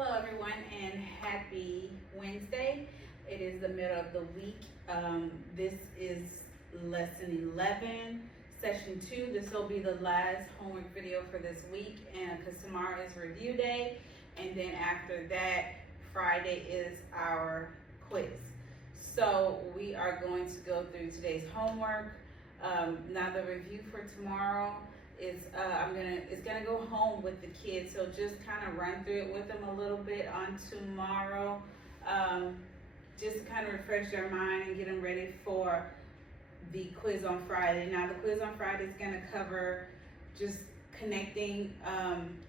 Hello everyone and happy Wednesday. It is the middle of the week. This is lesson 11, session 2. This will be the last homework video for this week, and because tomorrow is review day, and then after that, Friday is our quiz. So we are going to go through today's homework. Now the review for tomorrow is it's gonna go home with the kids, so just kind of run through it with them a little bit on tomorrow, just to kind of refresh their mind and get them ready for the quiz on Friday. Now the quiz on Friday is gonna cover just connecting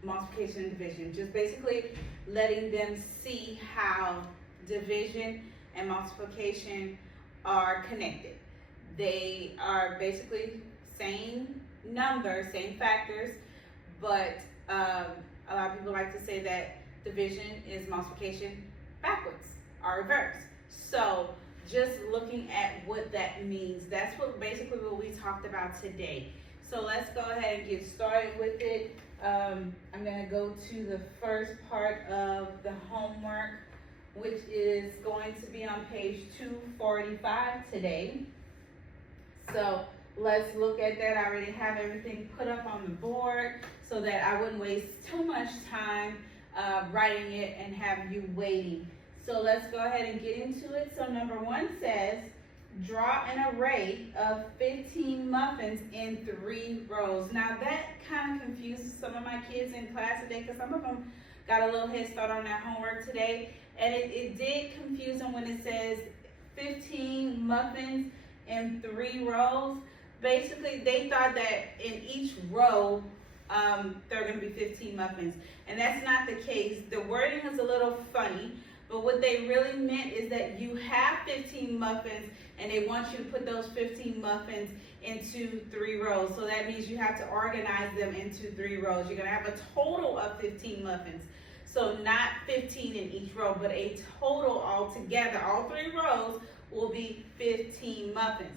multiplication and division, just basically letting them see how division and multiplication are connected. They are basically same numbers, same factors, but a lot of people like to say that division is multiplication backwards or reverse. So just looking at what that means, that's basically what we talked about today. So let's go ahead and get started with it. I'm going to go to the first part of the homework, which is going to be on page 245 today. So let's look at that. I already have everything put up on the board so that I wouldn't waste too much time writing it and have you waiting. So let's go ahead and get into it. So number 1 says, draw an array of 15 muffins in 3 rows. Now that kind of confuses some of my kids in class today, because some of them got a little head start on that homework today. And it did confuse them when it says 15 muffins in 3 rows. Basically, they thought that in each row, there are going to be 15 muffins. And that's not the case. The wording is a little funny, but what they really meant is that you have 15 muffins, and they want you to put those 15 muffins into 3 rows. So that means you have to organize them into 3 rows. You're going to have a total of 15 muffins. So not 15 in each row, but a total altogether. All 3 rows will be 15 muffins.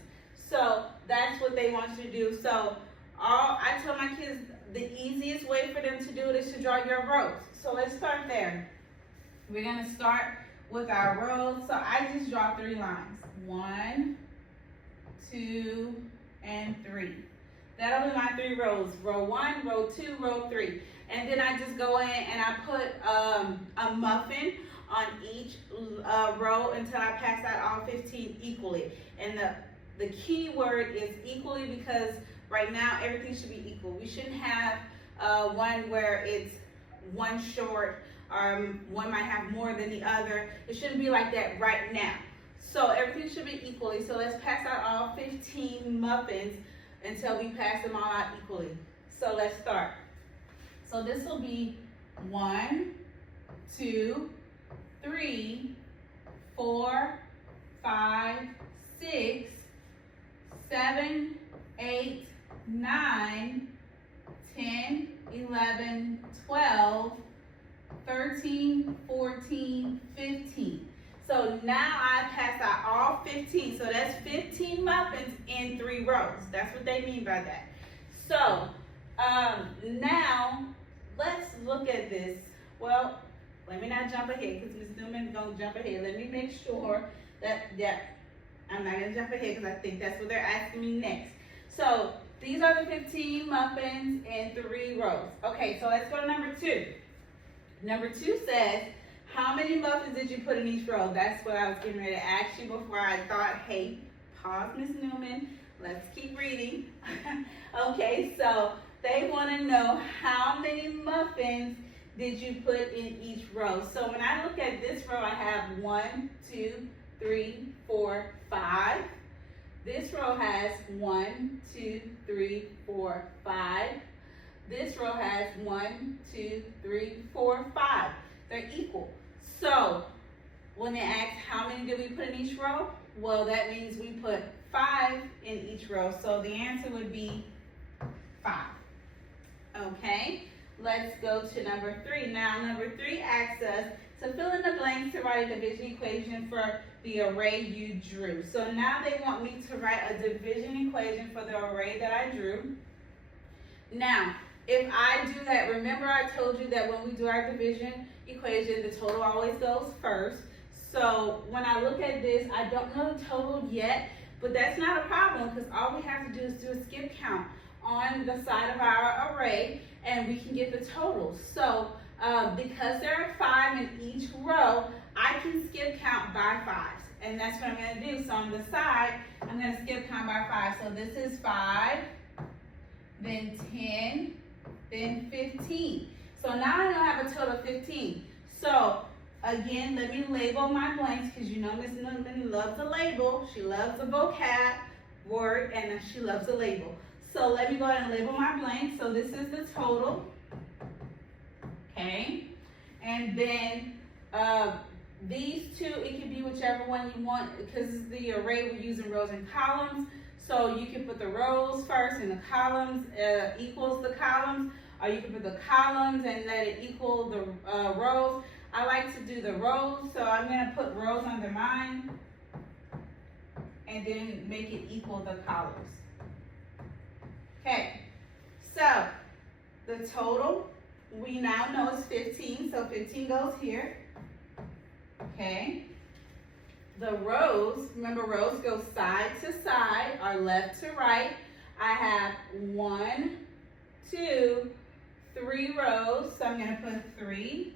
So that's what they want you to do. So I tell my kids the easiest way for them to do it is to draw your rows. So let's start there. We're going to start with our rows. So I just draw 3 lines. 1, 2, and 3. That'll be my 3 rows. Row 1, row 2, row 3. And then I just go in and I put a muffin on each row until I pass out all 15 equally. And the key word is equally, because right now everything should be equal. We shouldn't have one where it's one short, one might have more than the other. It shouldn't be like that right now. So everything should be equally. So let's pass out all 15 muffins until we pass them all out equally. So let's start. So this will be 1, 2, 3, 4, 5, 6, 7, 8, 9, 10, 11, 12, 13, 14, 15. So now I pass out all 15. So that's 15 muffins in 3 rows. That's what they mean by that. So now let's look at this. Well, let me not jump ahead, because Ms. Newman's going to jump ahead. Let me make sure that I'm not going to jump ahead, because I think that's what they're asking me next. So these are the 15 muffins in 3 rows. Okay, so let's go to number 2. Number 2 says, how many muffins did you put in each row? That's what I was getting ready to ask you before I thought, hey, pause, Ms. Newman. Let's keep reading. Okay, so they want to know how many muffins did you put in each row. So when I look at this row, I have 1, 2, 3, 4, 5. This row has 1, 2, 3, 4, 5. This row has 1, 2, 3, 4, 5. They're equal. So when they ask how many did we put in each row, well, that means we put 5 in each row. So the answer would be 5. Okay, let's go to number 3. Now number 3 asks us to fill in the blanks to write a division equation for the array you drew. So now they want me to write a division equation for the array that I drew. Now, if I do that, remember I told you that when we do our division equation, the total always goes first. So when I look at this, I don't know the total yet, but that's not a problem because all we have to do is do a skip count on the side of our array and we can get the total. So because there are 5 in each row, I can skip count by 5s, and that's what I'm going to do. So on the side, I'm going to skip count by 5. So this is 5, then 10, then 15. So now I know I have a total of 15. So again, let me label my blanks because you know Miss Newman loves a label. She loves a vocab word and she loves a label. So let me go ahead and label my blanks. So this is the total. Okay. And then these two, it can be whichever one you want because the array we're using rows and columns. So you can put the rows first and the columns equals the columns, or you can put the columns and let it equal the rows. I like to do the rows, so I'm going to put rows under mine and then make it equal the columns. Okay, so the total we now know is 15, so 15 goes here. Okay. The rows, remember rows go side to side or left to right. I have 1, 2, 3 rows, so I'm going to put 3.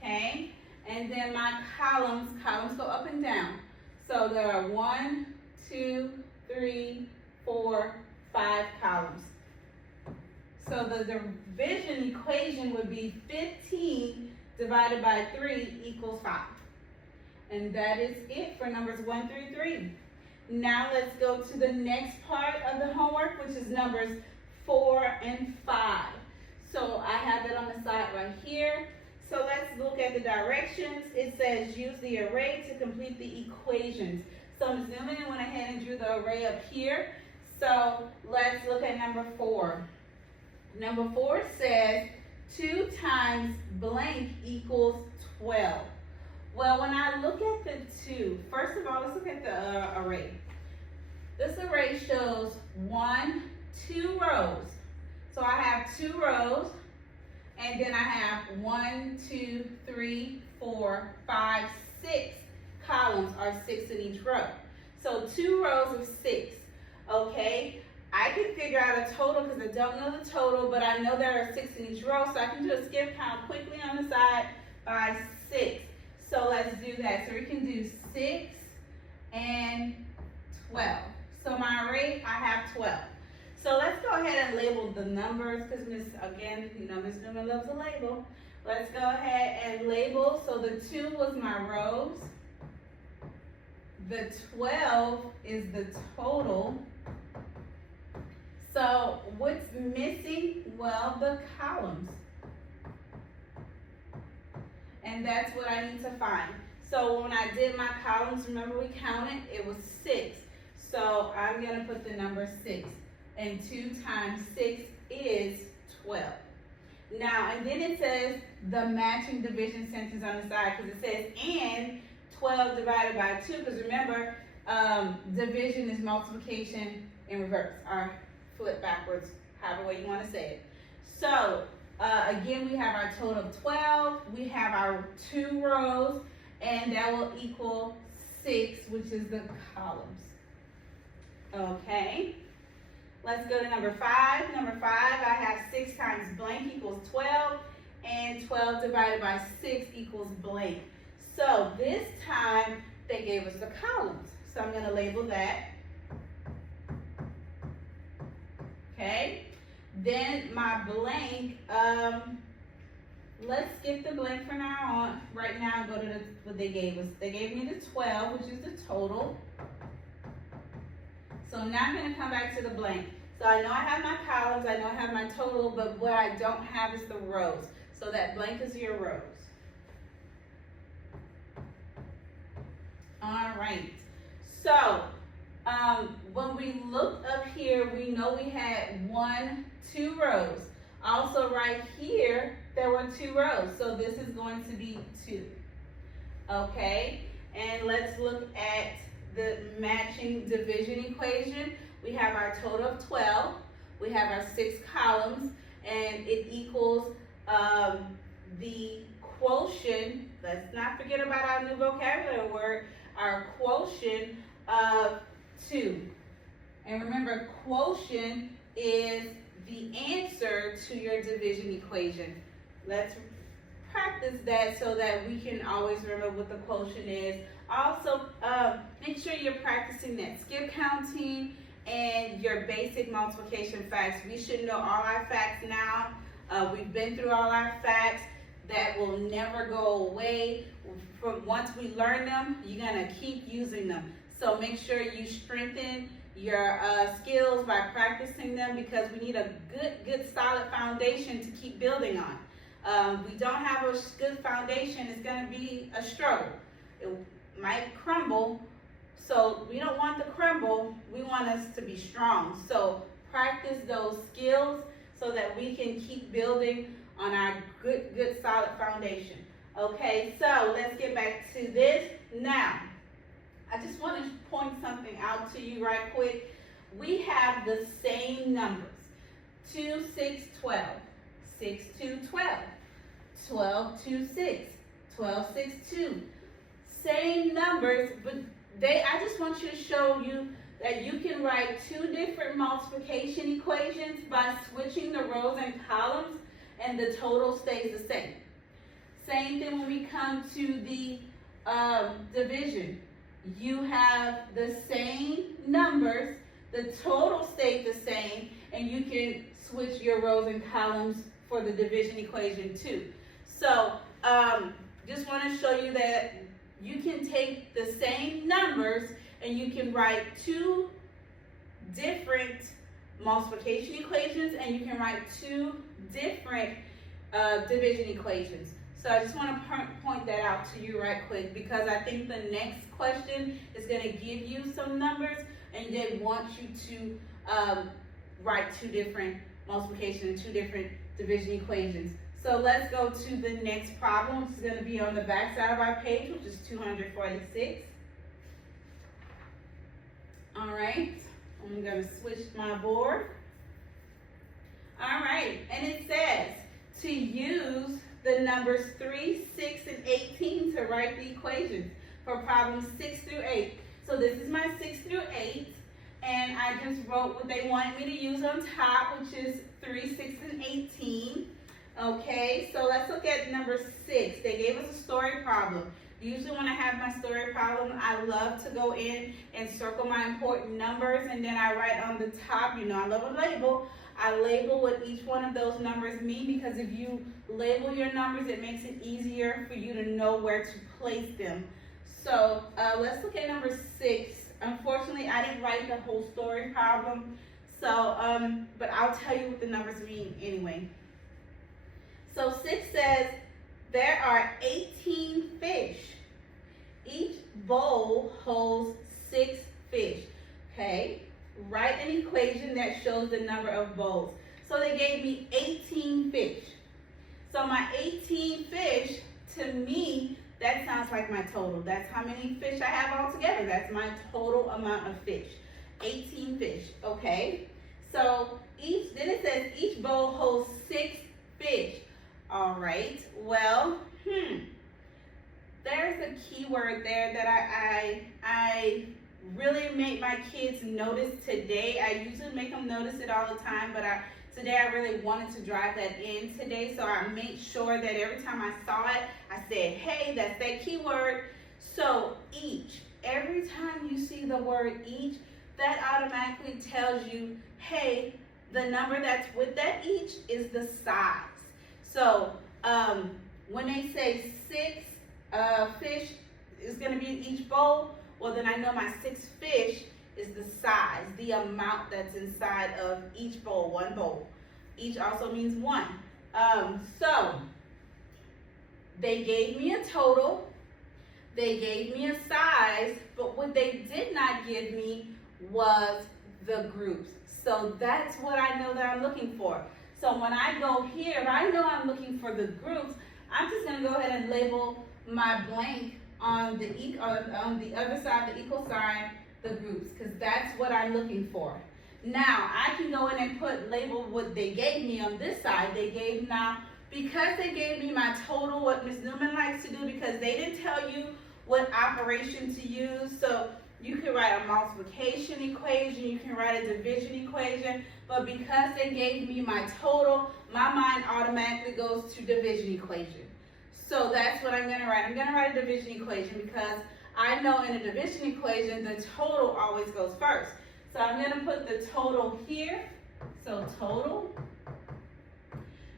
Okay, and then my columns go up and down. So there are 1, 2, 3, 4, 5 columns. So the division equation would be 15 divided by 3 equals 5. And that is it for numbers 1 through 3. Now let's go to the next part of the homework, which is numbers 4 and 5. So I have it on the side right here. So let's look at the directions. It says use the array to complete the equations. So Ms. Newman went ahead and drew the array up here. So let's look at number 4. Number 4 says 2 times blank equals 12. Well, when I look at the 2, first of all, let's look at the array. This array shows 1, 2 rows. So I have 2 rows, and then I have 1, 2, 3, 4, 5, 6 columns, or 6 in each row. So 2 rows of 6, okay? I can figure out a total because I don't know the total, but I know there are 6 in each row, so I can do a skip count quickly on the side by 6. So let's do that. So we can do 6 and 12. So my array, I have 12. So let's go ahead and label the numbers because Miss Newman loves a label. Let's go ahead and label. So the 2 was my rows. The 12 is the total. So what's missing? Well, the columns. And that's what I need to find. So when I did my columns, remember we counted, it was 6. So I'm going to put the number 6. And 2 times 6 is 12. Now, and then it says the matching division sentence on the side because it says and 12 divided by 2. Because remember, division is multiplication in reverse or flip backwards, however way you want to say it. So again, we have our total of 12. We have our 2 rows, and that will equal 6, which is the columns. Okay. Let's go to number 5. Number 5, I have 6 times blank equals 12, and 12 divided by 6 equals blank. So this time, they gave us the columns. So I'm going to label that. Okay. Then my blank, let's skip the blank for now on. Right now, go to what they gave us. They gave me the 12, which is the total. So now I'm going to come back to the blank. So I know I have my columns, I know I have my total, but what I don't have is the rows. So that blank is your rows. All right. So when we look up here, we know we had 1, 2 rows. Also right here, there were 2 rows. So this is going to be 2. Okay. And let's look at the matching division equation. We have our total of 12. We have our 6 columns. and it equals the quotient. Let's not forget about our new vocabulary word, our quotient of 2. And remember, quotient is the answer to your division equation. Let's practice that so that we can always remember what the quotient is. Also, make sure you're practicing that skip counting and your basic multiplication facts. We should know all our facts now. We've been through all our facts. That will never go away. From once we learn them, you're gonna keep using them. So make sure you strengthen your skills by practicing them, because we need a good solid foundation to keep building on. We don't have a good foundation, it's gonna be a struggle. It might crumble, so we don't want to crumble, we want us to be strong. So practice those skills so that we can keep building on our good solid foundation. Okay, so let's get back to this. Now, I just want to point something out to you right quick. We have the same numbers. 2, 6, 12. 6, 2, 12. 12, 2, 6. 12, 6, 2. Same numbers, but I just want you to show you that you can write 2 different multiplication equations by switching the rows and columns, and the total stays the same. Same thing when we come to the division. You have the same numbers, the total stays the same, and you can switch your rows and columns for the division equation too. So just want to show you that you can take the same numbers and you can write 2 different multiplication equations, and you can write 2 different division equations. So I just want to point that out to you right quick, because I think the next question is going to give you some numbers and they want you to write 2 different multiplication and 2 different division equations. So let's go to the next problem, which is going to be on the back side of our page, which is 246. All right, I'm going to switch my board. All right, and it says to use the numbers 3, 6, and 18 to write the equations for problems 6 through 8. So this is my 6 through 8, and I just wrote what they wanted me to use on top, which is 3, 6, and 18. Okay, so let's look at number 6. They gave us a story problem. Usually when I have my story problem, I love to go in and circle my important numbers, and then I write on the top, you know, I love a label. I label what each one of those numbers mean, because if you label your numbers, it makes it easier for you to know where to place them. So let's look at number 6. Unfortunately, I didn't write the whole story problem, so but I'll tell you what the numbers mean anyway. So 6 says there are 18 fish. Each bowl holds 6 fish. Okay, write an equation that shows the number of bowls. So they gave me 18 fish. So my 18 fish, to me, that sounds like my total. That's how many fish I have altogether. That's my total amount of fish. 18 fish, okay? So then it says each bowl holds 6 fish. All right, well, there's a key word there that I really made my kids notice today. I usually make them notice it all the time, but today I really wanted to drive that in today, so I made sure that every time I saw it, I said, hey, that's that key word. So each, every time you see the word each, that automatically tells you, hey, the number that's with that each is the size. So when they say 6 fish is going to be in each bowl, well, then I know my 6 fish is the size, the amount that's inside of each bowl, one bowl. Each also means 1. So they gave me a total, they gave me a size, but what they did not give me was the groups. So that's what I know that I'm looking for. So when I go here, if I know I'm looking for the groups, I'm just going to go ahead and label my blank on the other side of the equal sign, the groups, because that's what I'm looking for. Now, I can go in and label what they gave me on this side. Because they gave me my total, what Ms. Newman likes to do, because they didn't tell you what operation to use. So you can write a multiplication equation, you can write a division equation, but because they gave me my total, my mind automatically goes to division equation. So that's what I'm gonna write. I'm gonna write a division equation because I know in a division equation, the total always goes first. So I'm gonna put the total here, so total.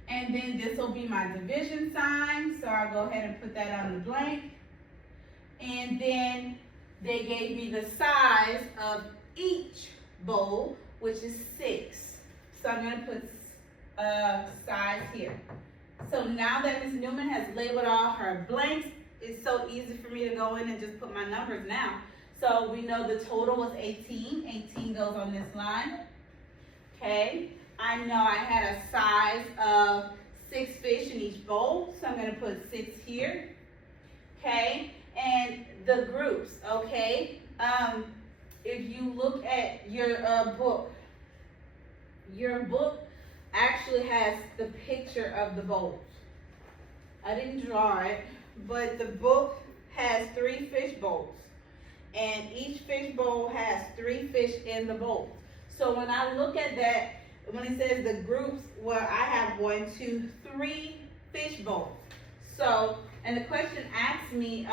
And then this will be my division sign, so I'll go ahead and put that on the blank. And then they gave me the size of each bowl, which is 6. So I'm gonna put size here. So now that Ms. Newman has labeled all her blanks, it's so easy for me to go in and just put my numbers now. So we know the total was 18. 18 goes on this line. Okay. I know I had a size of 6 fish in each bowl, so I'm going to put 6 here. Okay. And the groups. Okay. If you look at your book actually has the picture of the bowls. I didn't draw it, but the book has 3 fish bowls, and each fish bowl has 3 fish in the bowl. So when I look at that, when it says the groups, well, I have 1, 2, 3 fish bowls. So, and the question asked me,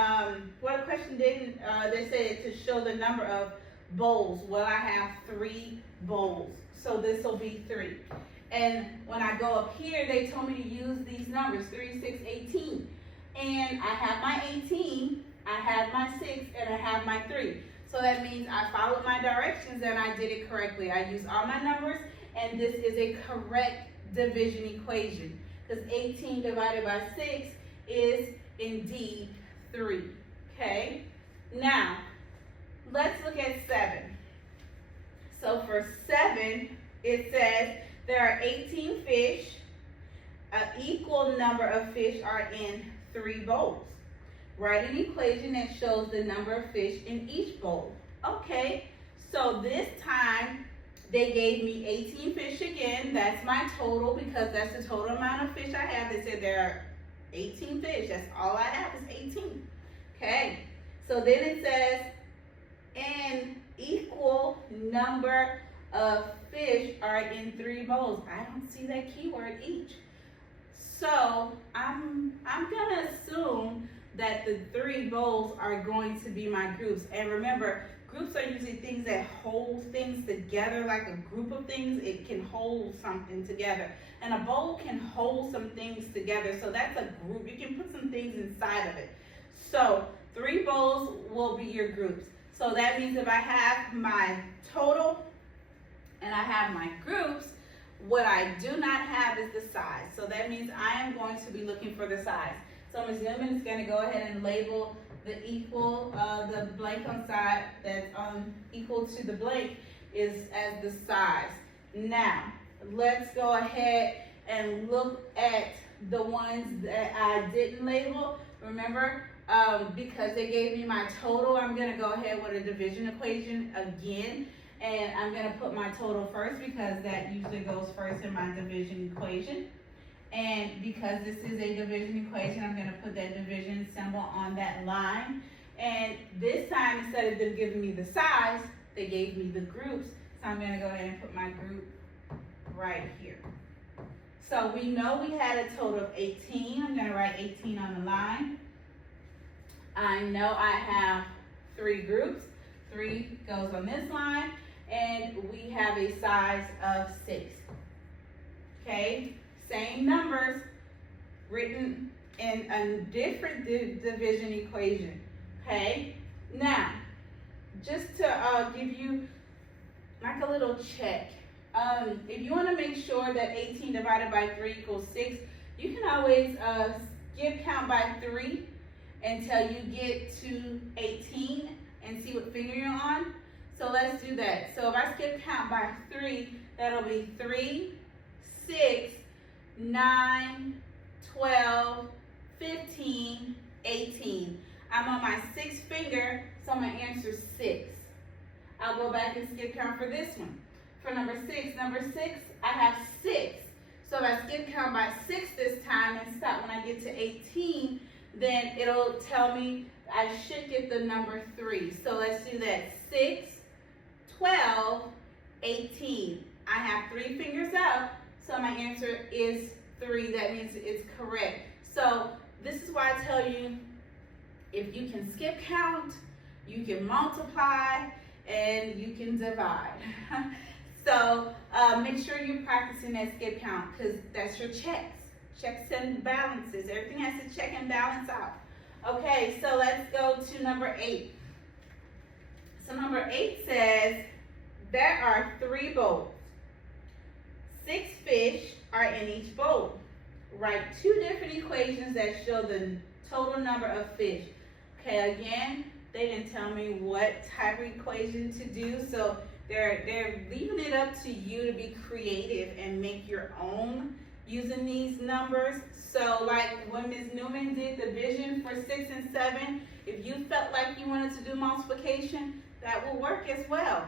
well, the question didn't, they said to show the number of bowls. Well, I have 3 bowls, so this will be 3. And when I go up here, they told me to use these numbers, 3, 6, 18. And I have my 18, I have my 6, and I have my 3. So that means I followed my directions and I did it correctly. I used all my numbers, and this is a correct division equation, because 18 divided by 6 is indeed 3. Okay? Now, let's look at 7. So for 7, it says there are 18 fish. An equal number of fish are in 3 bowls. Write an equation that shows the number of fish in each bowl. Okay, so this time they gave me 18 fish again. That's my total, because that's the total amount of fish I have. They said there are 18 fish. That's all I have is 18. Okay, so then it says an equal number of fish are in 3 bowls. I don't see that keyword each. So I'm gonna assume that the 3 bowls are going to be my groups. And remember, groups are usually things that hold things together, like a group of things. It can hold something together. And a bowl can hold some things together. So that's a group. You can put some things inside of it. So 3 bowls will be your groups. So that means if I have my total and I have my groups, what I do not have is the size. So that means I am going to be looking for the size. So Ms. Newman is going to go ahead and label the the blank on side that's equal to the blank is as the size. Now, let's go ahead and look at the ones that I didn't label. Remember, because they gave me my total, I'm going to go ahead with a division equation again. And I'm going to put my total first, because that usually goes first in my division equation. And because this is a division equation, I'm going to put that division symbol on that line. And this time, instead of them giving me the size, they gave me the groups. So I'm going to go ahead and put my group right here. So we know we had a total of 18. I'm going to write 18 on the line. I know I have 3 groups. 3 goes on this line. And we have a size of 6. Okay, same numbers written in a different division equation. Okay, now just to give you like a little check, if you want to make sure that 18 divided by 3 equals 6, you can always skip count by 3 until you get to 18 and see what finger you're on. So let's do that. So if I skip count by 3, that'll be 3, 6, 9, 12, 15, 18. I'm on my 6th finger, so my answer is 6. I'll go back and skip count for this one. for number 6. Number 6, I have 6. So if I skip count by 6 this time and stop when I get to 18, then it'll tell me I should get the number 3. So let's do that. 6, 12, 18. I have 3 fingers up, so my answer is 3. That means it's correct. So this is why I tell you, if you can skip count, you can multiply, and you can divide. So make sure you're practicing that skip count, because that's your checks. Checks and balances. Everything has to check and balance out. Okay, so let's go to number 8. So number 8 says, there are 3 bowls. 6 fish are in each bowl. Write 2 different equations that show the total number of fish. Okay, again, they didn't tell me what type of equation to do, so they're leaving it up to you to be creative and make your own using these numbers. So like when Ms. Newman did division for 6 and 7, if you felt like you wanted to do multiplication, that will work as well.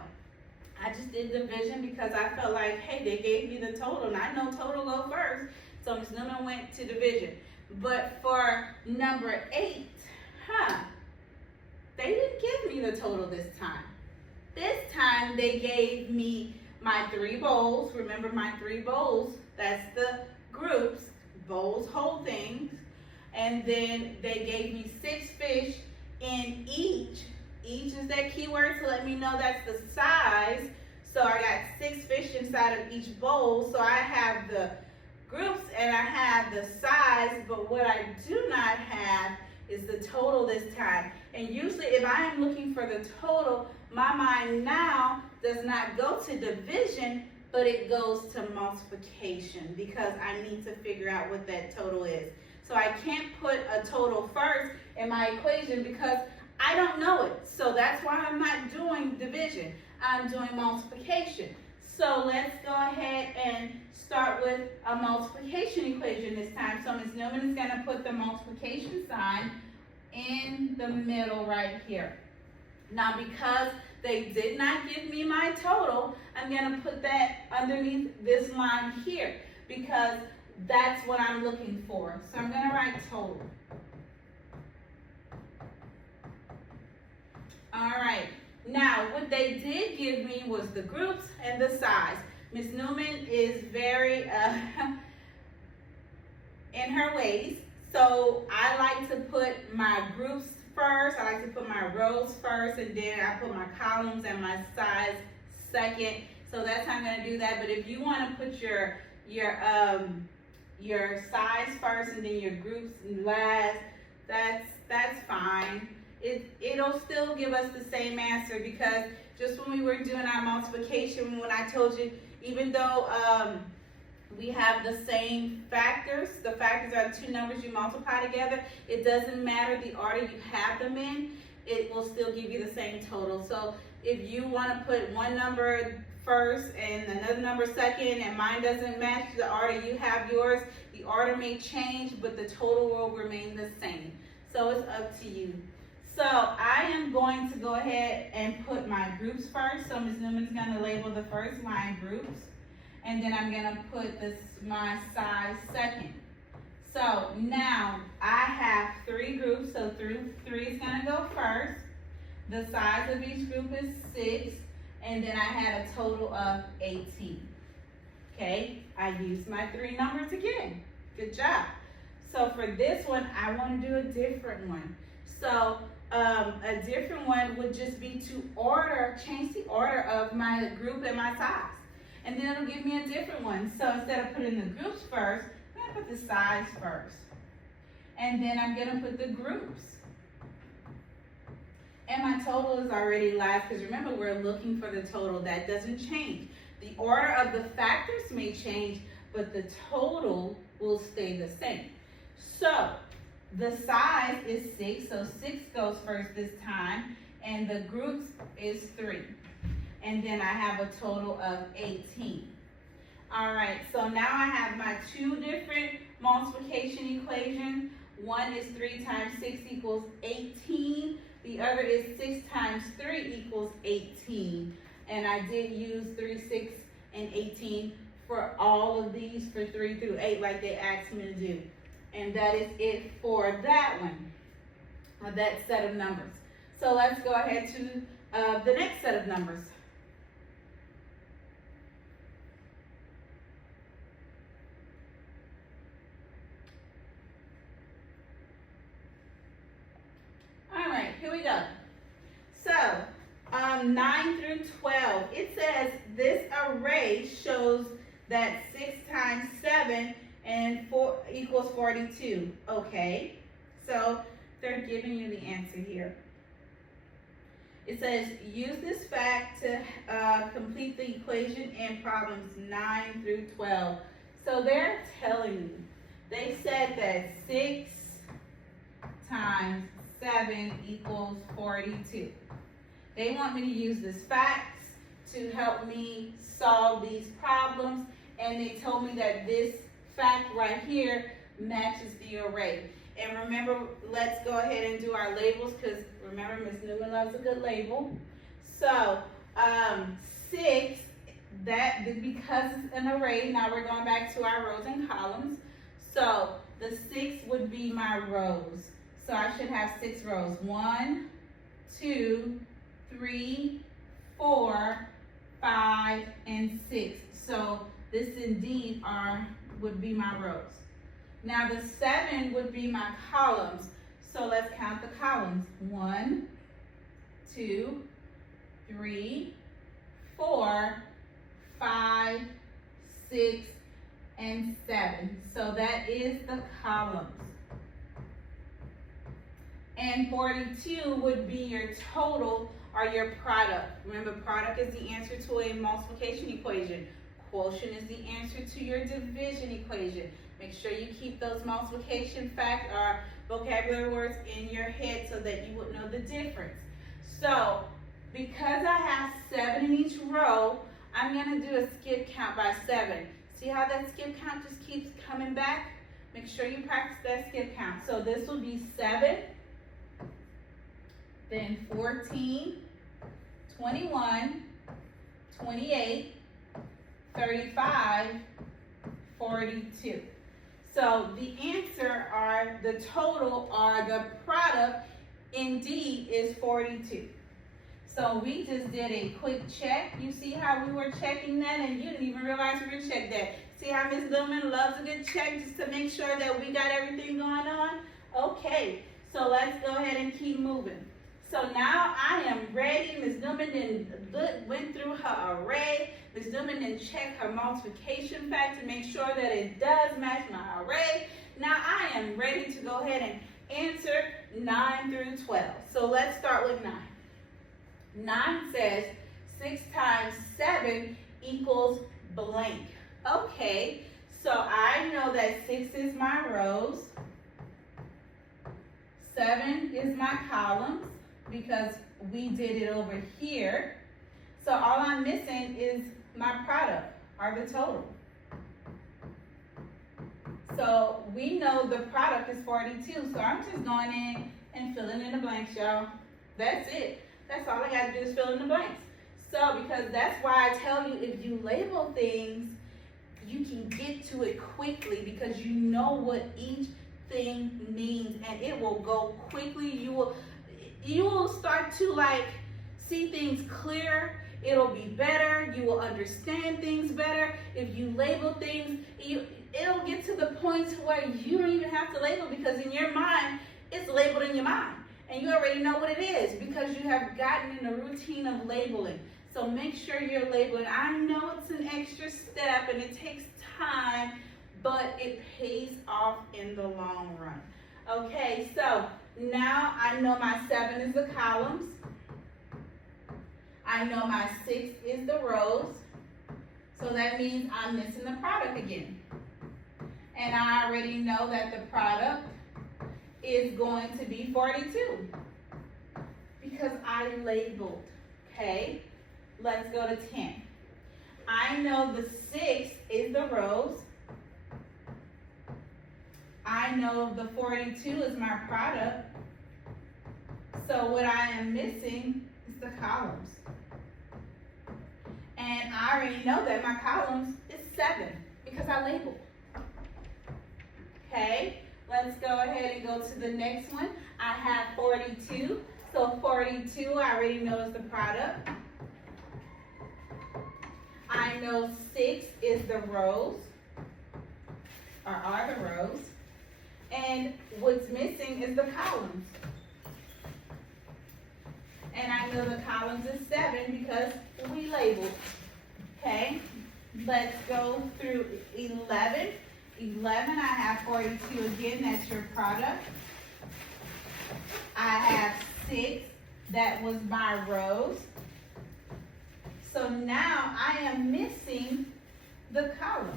I just did division because I felt like, hey, they gave me the total, and I know total go first, so Ms. Newman went to division. But for number 8, they didn't give me the total this time. This time they gave me my 3 bowls. Remember my 3 bowls, that's the groups. Bowls hold things. And then they gave me 6 fish in each. Each is that keyword to let me know that's the size. So I got 6 fish inside of each bowl. So I have the groups and I have the size, but what I do not have is the total this time. And usually if I am looking for the total, my mind now does not go to division, but it goes to multiplication because I need to figure out what that total is. So I can't put a total first in my equation because I don't know it. So that's why I'm not doing division. I'm doing multiplication. So let's go ahead and start with a multiplication equation this time. So Ms. Newman is going to put the multiplication sign in the middle right here. Now because they did not give me my total, I'm going to put that underneath this line here because that's what I'm looking for. So I'm going to write total. All right. Now, what they did give me was the groups and the size. Ms. Newman is very in her ways. So I like to put my groups first. I like to put my rows first, and then I put my columns and my size second. So that's how I'm going to do that. But if you want to put your size first and then your groups last, that's fine. It'll still give us the same answer because just when we were doing our multiplication, when I told you, even though we have the same factors, the factors are 2 numbers you multiply together, it doesn't matter the order you have them in, it will still give you the same total. So if you want to put one number first and another number second and mine doesn't match the order you have yours, the order may change, but the total will remain the same. So it's up to you. So I am going to go ahead and put my groups first. So Ms. Newman's going to label the first line groups. And then I'm going to put my size second. So now I have 3 groups. So 3 is going to go first. The size of each group is 6. And then I had a total of 18. Okay, I used my 3 numbers again. Good job. So for this one, I want to do a different one. So a different one would just be to change the order of my group and my size. And then it'll give me a different one. So instead of putting the groups first, I'm going to put the size first. And then I'm going to put the groups. And my total is already last because remember, we're looking for the total. That doesn't change. The order of the factors may change, but the total will stay the same. So the size is 6, so 6 goes first this time, and the groups is 3. And then I have a total of 18. All right, so now I have my 2 different multiplication equations. One is 3 times 6 equals 18. The other is 6 times 3 equals 18. And I did use 3, 6 and 18 for all of these for 3 through 8 like they asked me to do. And that is it for that one, or that set of numbers. So let's go ahead to the next set of numbers. All right, here we go. So 9 through 12, it says this array shows that 6 times 7 and 4 equals 42. Okay, so they're giving you the answer here. It says use this fact to complete the equation in problems 9 through 12. So they're telling me, they said that 6 times 7 equals 42. They want me to use this fact to help me solve these problems, and they told me that this fact right here matches the array. And remember, let's go ahead and do our labels, because remember, Ms. Newman loves a good label. So 6, because it's an array, now we're going back to our rows and columns. So the 6 would be my rows. So I should have 6 rows. 1, 2, 3, 4, 5, and 6. So this indeed would be my rows. Now the 7 would be my columns. So let's count the columns. 1, 2, 3, 4, 5, 6, and 7. So that is the columns. And 42 would be your total or your product. Remember, product is the answer to a multiplication equation. Quotient is the answer to your division equation. Make sure you keep those multiplication fact or vocabulary words in your head so that you would know the difference. So, because I have 7 in each row, I'm going to do a skip count by 7. See how that skip count just keeps coming back? Make sure you practice that skip count. So this will be 7, then 14, 21, 28, 35, 42. So the answer or the total or the product indeed is 42. So we just did a quick check. You see how we were checking that and you didn't even realize we were checking that. See how Ms. Lumen loves a good check just to make sure that we got everything going on? Okay, so let's go ahead and keep moving. So now I am ready. Ms. Newman then went through her array. Ms. Newman then checked her multiplication fact to make sure that it does match my array. Now I am ready to go ahead and answer 9 through 12. So let's start with 9. 9 says 6 times 7 equals blank. Okay, so I know that 6 is my rows, 7 is my columns, because we did it over here. So all I'm missing is my product, or the total. So we know the product is 42, so I'm just going in and filling in the blanks, y'all. That's it. That's all I got to do is fill in the blanks. So because that's why I tell you, if you label things, you can get to it quickly because you know what each thing means, and it will go quickly. You will start to like see things clear. It'll be better. You will understand things better. If you label things, it'll get to the point where you don't even have to label, because in your mind, it's labeled in your mind. And you already know what it is because you have gotten in the routine of labeling. So make sure you're labeling. I know it's an extra step and it takes time, but it pays off in the long run. Okay, so now I know my 7 is the columns. I know my 6 is the rows. So that means I'm missing the product again. And I already know that the product is going to be 42 because I labeled. Okay, let's go to 10. I know the 6 is the rows. I know the 42 is my product. So what I am missing is the columns. And And I already know that my columns is 7 because I labeled. Okay, let's go ahead and go to the next one. I have 42. So 42, I already know is the product. I know 6 is the rows, or are the rows. And what's missing is the columns. And I know the columns is 7 because we labeled. Okay, let's go through 11. 11, I have 42 again, that's your product. I have 6, that was my rows. So now I am missing the columns.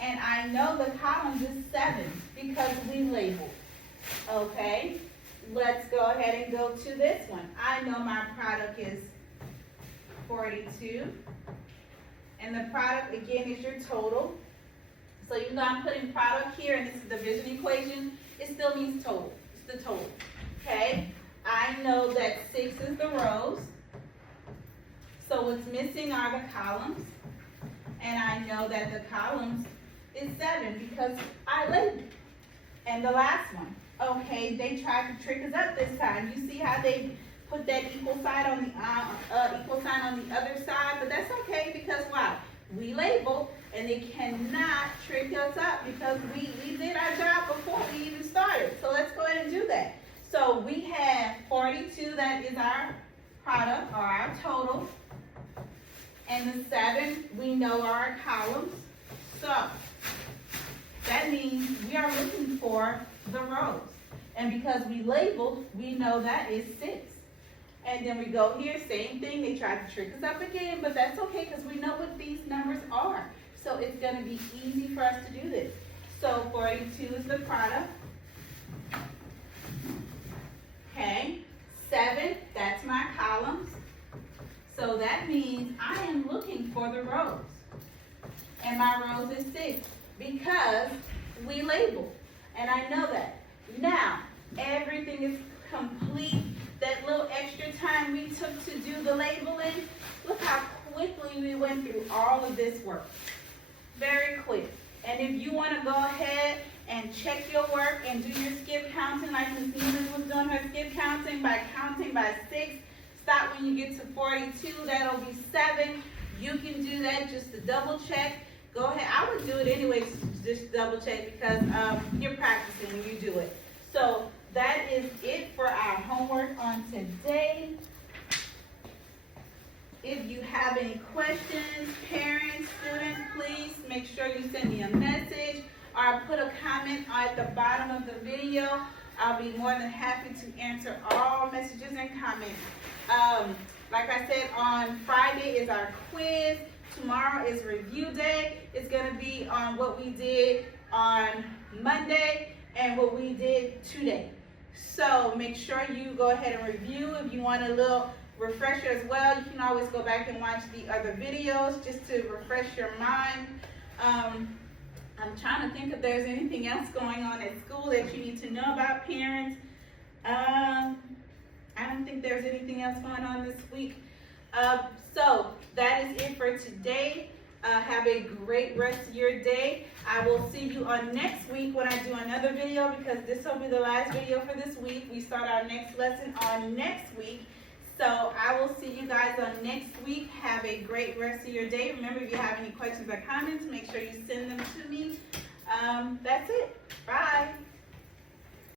And I know the columns is 7 because we labeled. Okay, let's go ahead and go to this one. I know my product is 42. And the product, again, is your total. So even though I'm putting product here, and this is the division equation, it still means total. It's the total, okay? I know that 6 is the rows. So what's missing are the columns. And I know that the columns is 7 because I labeled. And the last one, okay, they tried to trick us up this time. You see how they put that equal sign on the other side, but that's okay because why? We labeled, and they cannot trick us up because we did our job before we even started. So let's go ahead and do that. So we have 42, that is our product or our total, and the 7 we know are our columns. So that means we are looking for the rows, and because we labeled, we know that is 6. And then we go here, same thing, they tried to trick us up again, but that's okay because we know what these numbers are. So it's going to be easy for us to do this. So 42 is the product. Okay, 7, that's my columns. So that means I am looking for the rows. And my rows is 6 because we labeled. And I know that. Now, everything is complete. That little extra time we took to do the labeling, look how quickly we went through all of this work. Very quick. And if you want to go ahead and check your work and do your skip counting like Ms. Neiman was doing her skip counting by 6, stop when you get to 42, that'll be 7. You can do that just to double check. Go ahead. I would do it anyway, just double check because you're practicing when you do it. So that is it for our homework on today. If you have any questions, parents, students, please make sure you send me a message or put a comment at the bottom of the video. I'll be more than happy to answer all messages and comments. Like I said, on Friday is our quiz. Tomorrow is review day. It's going to be on what we did on Monday and what we did today. So make sure you go ahead and review. If you want a little refresher as well, you can always go back and watch the other videos just to refresh your mind. I'm trying to think if there's anything else going on at school that you need to know about, parents. I don't think there's anything else going on this week. So that is it for today. Have a great rest of your day. I will see you on next week when I do another video because this will be the last video for this week. We start our next lesson on next week. So I will see you guys on next week. Have a great rest of your day. Remember, if you have any questions or comments, make sure you send them to me. That's it. Bye.